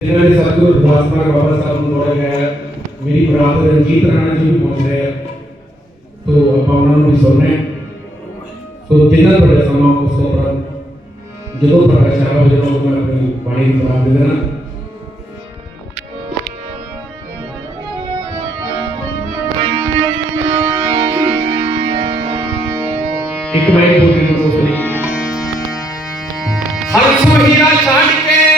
General सतगुर राजकुमार बाबा साहब मोड़ा गया है मेरी बरात रंजीत राणा जी भी पहुँच रहे हैं तो आप उन्होंने भी सुन रहे तो तिना बड़े समा उस उपरांत जो प्रकाश आवा जो मैं अपनी वाणी बना दे देना। एक माइक बोलते हैं हर सुहीरा छाड़ के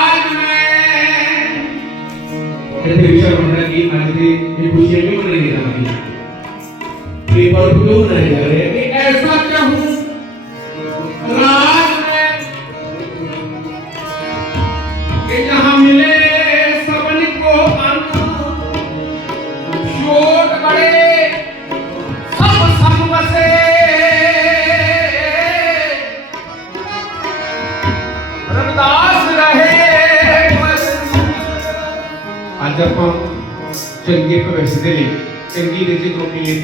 ऐसे विचार म्हणला की आज के ये खुशी क्यों क्यों नहीं दिखा रही ये पर क्यों नहीं जा रहे कि ऐसा क्या हूँ राज है कि जहाँ मिले सबन को अंत शोध बड़े सब ਅੱਜ ਆਪਾਂ ਚੰਗੇ ਭਵਿੱਖ ਦੇ ਲਈ ਚੰਗੀ ਰਿਜ਼ਕ ਰੋਟੀ ਲਈ